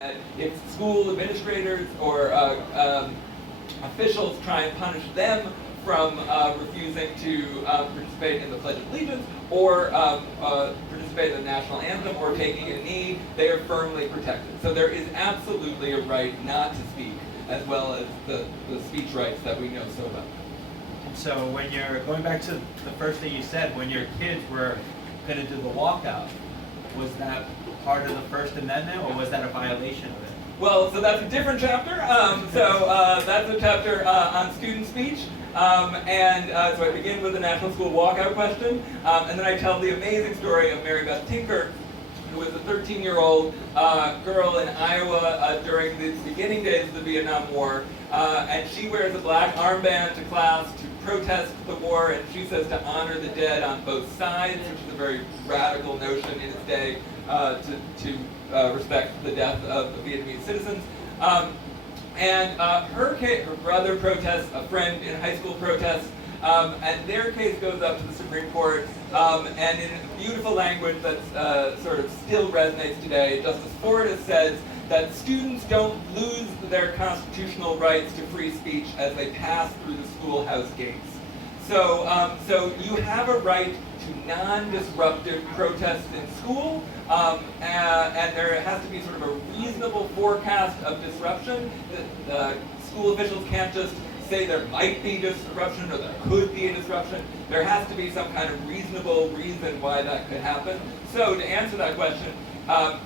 If school administrators or officials try and punish them from refusing to participate in the Pledge of Allegiance or participate in the national anthem or taking a knee, they are firmly protected. So there is absolutely a right not to speak, as well as the speech rights that we know so well. And so when you're going back to the first thing you said, when your kids were going to do the walkout, was that part of the First Amendment, or was that a violation of it? Well, so that's a different chapter. That's a chapter on student speech. So I begin with the national school walkout question, and then I tell the amazing story of Mary Beth Tinker, who was a 13-year-old girl in Iowa during the beginning days of the Vietnam War, and she wears a black armband to class to protest the war, and she says to honor the dead on both sides, which is a very radical notion in its day, to respect the death of the Vietnamese citizens. Her brother protests, a friend in high school protests, and their case goes up to the Supreme Court, and in beautiful language that sort of still resonates today, Justice Fortas says that students don't lose their constitutional rights to free speech as they pass through the schoolhouse gates. So you have a right to non-disruptive protest in school, and there has to be sort of a reasonable forecast of disruption. School officials can't just say there might be disruption or there could be a disruption. There has to be some kind of reasonable reason why that could happen. So to answer that question,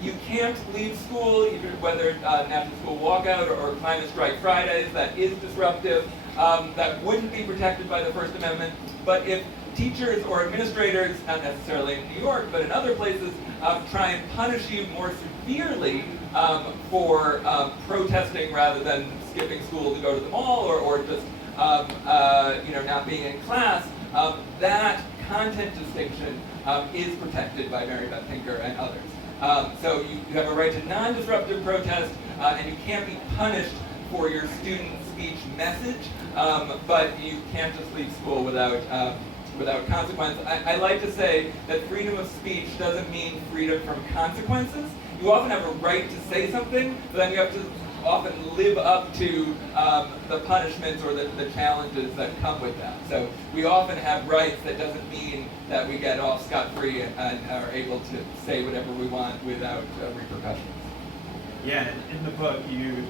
you can't leave school, either whether National School Walkout or Climate Strike Fridays, that is disruptive. That wouldn't be protected by the First Amendment. But if teachers or administrators, not necessarily in New York, but in other places, try and punish you more severely for protesting rather than skipping school to go to the mall or just not being in class, that content distinction is protected by Mary Beth Tinker and others. So you have a right to non-disruptive protest, and you can't be punished for your student speech message, but you can't just leave school without consequence. I like to say that freedom of speech doesn't mean freedom from consequences. You often have a right to say something, but then you have to often live up to the punishments or the challenges that come with that. So we often have rights. That doesn't mean that we get off scot-free and are able to say whatever we want without repercussions. Yeah, in the book you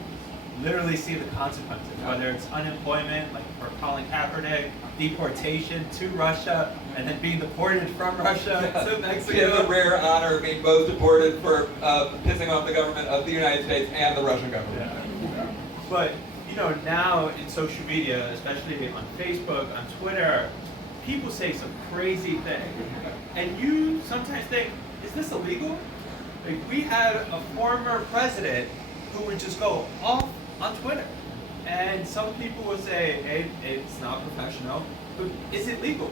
literally see the consequences, whether it's unemployment, like for Colin Kaepernick, deportation to Russia, and then being deported from Russia to Mexico. He has the rare honor of being both deported for pissing off the government of the United States and the Russian government. Yeah. But now in social media, especially on Facebook, on Twitter, people say some crazy things, and you sometimes think, is this illegal? Like, we had a former president who would just go off on Twitter. And some people will say, hey, it's not professional, but is it legal?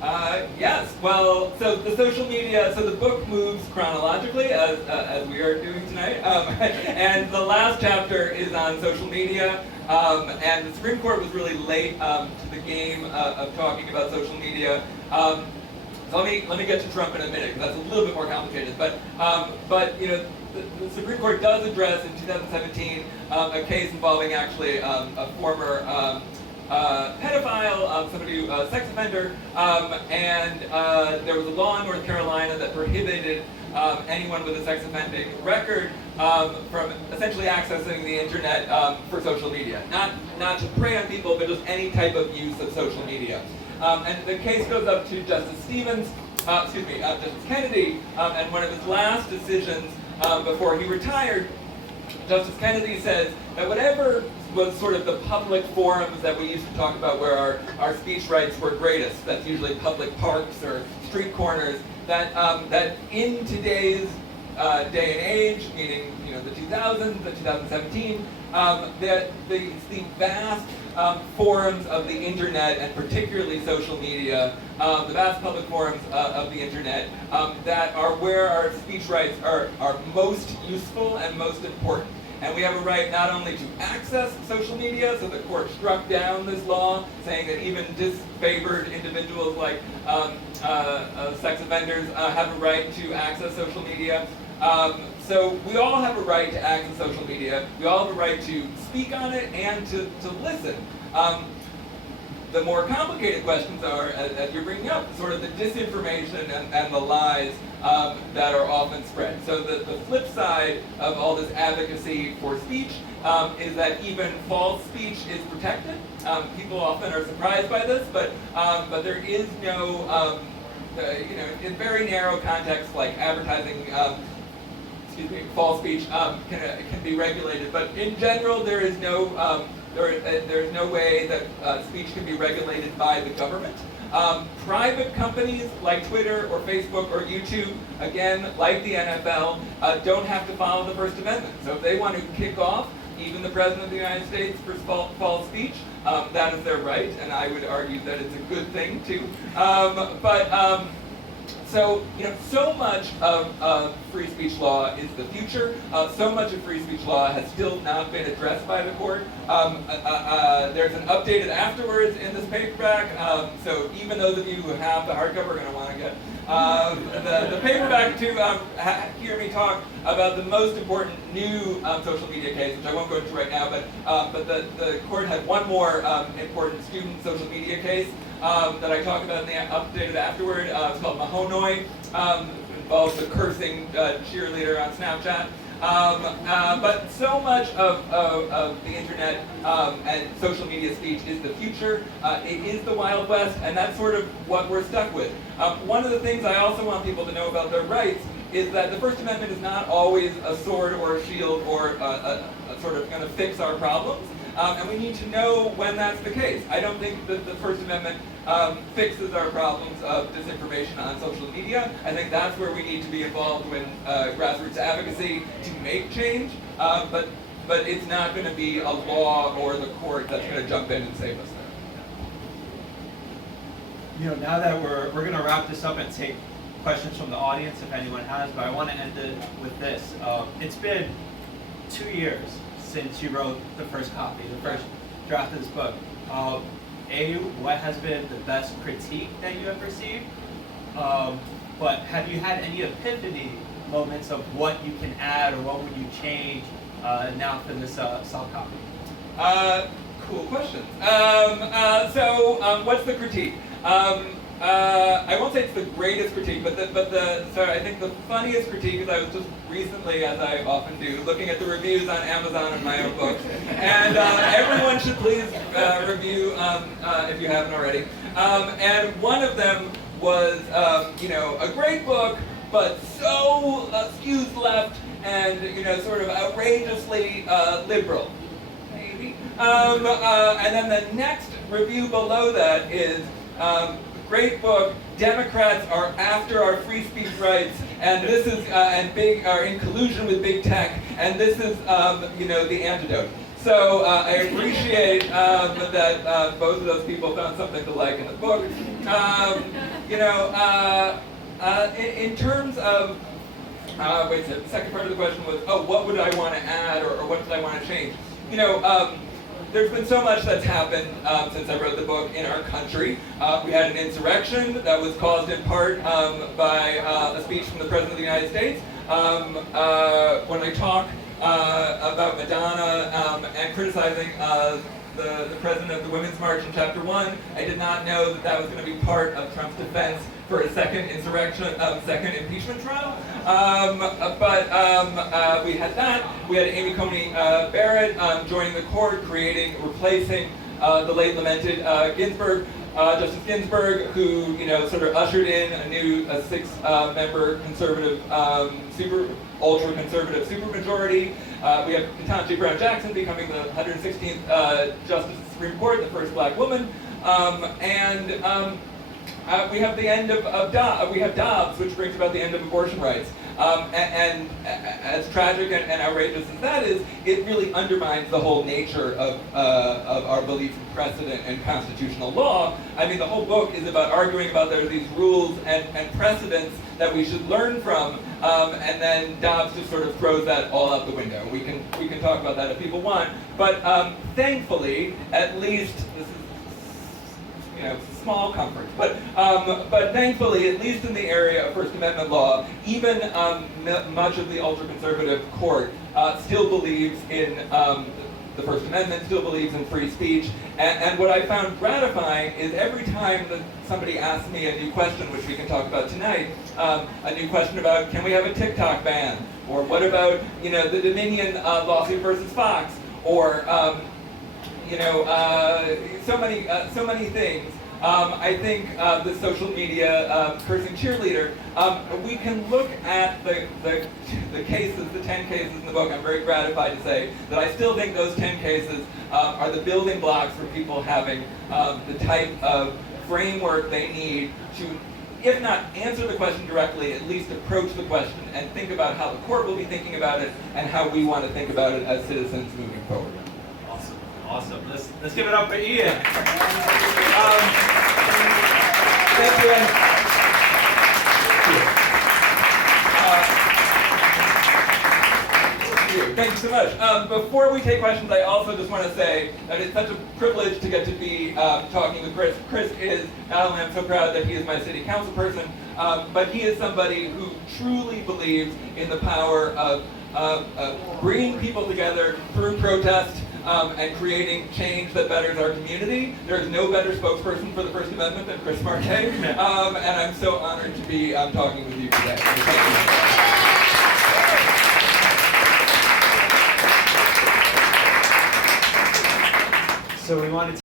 Yes. Well, so the social media, so the book moves chronologically, as we are doing tonight. And the last chapter is on social media. And the Supreme Court was really late to the game of talking about social media. So let me get to Trump in a minute, because that's a little bit more complicated. But the Supreme Court does address in 2017 a case involving actually a former pedophile, somebody who a sex offender, and there was a law in North Carolina that prohibited anyone with a sex offending record from essentially accessing the internet for social media. Not to prey on people, but just any type of use of social media. And the case goes up to Justice Kennedy, and one of his last decisions before he retired, Justice Kennedy says that whatever was sort of the public forums that we used to talk about where our speech rights were greatest, that's usually public parks or street corners, that in today's day and age, meaning the 2000s, the 2017, the vast forums of the internet, and particularly social media, the vast public forums of the internet, that are where our speech rights are most useful and most important. And we have a right not only to access social media, so the court struck down this law saying that even disfavored individuals like sex offenders have a right to access social media, So we all have a right to access social media. We all have a right to speak on it and to listen. The more complicated questions are, as you're bringing up, sort of the disinformation and the lies that are often spread. So the flip side of all this advocacy for speech is that even false speech is protected. People often are surprised by this, but there is no, in very narrow contexts like advertising, false speech can be regulated. But in general, there is no there's no way that speech can be regulated by the government. Private companies like Twitter or Facebook or YouTube, again, like the NFL, don't have to follow the First Amendment. So if they want to kick off even the President of the United States for false speech, that is their right, and I would argue that it's a good thing too. So, so much of free speech law is the future. So much of free speech law has still not been addressed by the court. There's an updated afterwards in this paperback. So even those of you who have the hardcover are going to want to get the paperback to hear me talk about the most important new social media case, which I won't go into right now, but the court had one more important student social media case that I talk about in the updated afterward. It's called Mahonoi. Involves a cursing cheerleader on Snapchat. But so much of the internet and social media speech is the future. It is the Wild West, and that's sort of what we're stuck with. One of the things I also want people to know about their rights is that the First Amendment is not always a sword or a shield or a sort of going to fix our problems. And we need to know when that's the case. I don't think that the First Amendment fixes our problems of disinformation on social media. I think that's where we need to be involved with grassroots advocacy to make change. But it's not going to be a law or the court that's going to jump in and save us there. Now that we're going to wrap this up and take questions from the audience if anyone has, but I want to end it with this. It's been 2 years since you wrote the first copy, the first draft of this book. What has been the best critique that you have received? But have you had any epiphany moments of what you can add or what would you change now for this soft copy? Cool question. So what's the critique? I won't say it's the greatest critique, but I think the funniest critique is I was just recently, as I often do, looking at the reviews on Amazon of my own books, and everyone should please review if you haven't already. And one of them was, a great book, but so skews left and sort of outrageously liberal, maybe. And then the next review below that is. Great book. Democrats are after our free speech rights, and this is are in collusion with big tech, and this is the antidote. So I appreciate that both of those people found something to like in the book. In terms of the second part of the question was, what would I want to add, or what did I want to change? There's been so much that's happened since I wrote the book in our country. We had an insurrection that was caused in part by a speech from the President of the United States. When I talk about Madonna and criticizing the President of the Women's March in Chapter 1, I did not know that that was going to be part of Trump's defense for a second second impeachment trial. We had that. We had Amy Coney Barrett joining the court, replacing the late lamented Justice Ginsburg, who sort of ushered in a new 6-member conservative, ultra-conservative supermajority. We have Ketanji Brown Jackson becoming the 116th Justice of the Supreme Court, the first black woman, we have the end of Dobbs, which brings about the end of abortion rights. And as tragic and outrageous as that is, it really undermines the whole nature of our belief in precedent and constitutional law. I mean, the whole book is about arguing about there are these rules and precedents that we should learn from, and then Dobbs just sort of throws that all out the window. We can talk about that if people want, but thankfully, at least this is small comforts. But thankfully, at least in the area of First Amendment law, even much of the ultra-conservative court still believes in the First Amendment, still believes in free speech. And what I found gratifying is every time that somebody asks me a new question, which we can talk about tonight, a new question about, can we have a TikTok ban? Or what about, the Dominion lawsuit versus Fox? Or, so many things. I think the social media cursing cheerleader, we can look at the cases, the 10 cases in the book. I'm very gratified to say that I still think those 10 cases are the building blocks for people having the type of framework they need to, if not answer the question directly, at least approach the question and think about how the court will be thinking about it and how we want to think about it as citizens moving forward. Awesome. Let's give it up for Ian. Thank you. Thank you so much. Before we take questions, I also just want to say that it's such a privilege to get to be talking with Chris. Chris is, not only I'm so proud that he is my city council person, but he is somebody who truly believes in the power of bringing people together through protest, and creating change that betters our community. There is no better spokesperson for the First Amendment than Chris Marte, and I'm so honored to be talking with you today. So we want to